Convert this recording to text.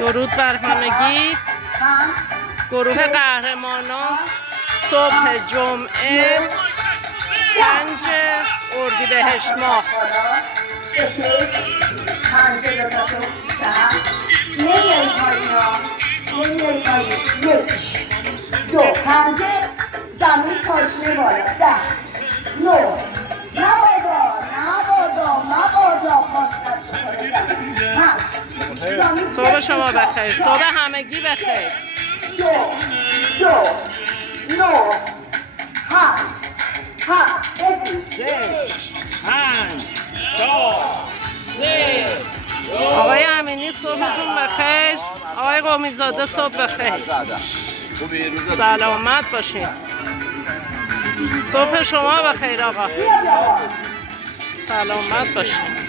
درود بر همگی. گروه قهرمانان صبح جمعه 5 اردیبهشت ماه. زمین پاشنه بالا 10 9 مبادا پاشنه صبح شما بخیر، صبح همگی بخیر. 2 9 8 آقای امینی صبحتون بخیر. آقای قومیزاده صبح بخیر، سلامت باشین. صبح شما بخیر آقا، سلامت باشین.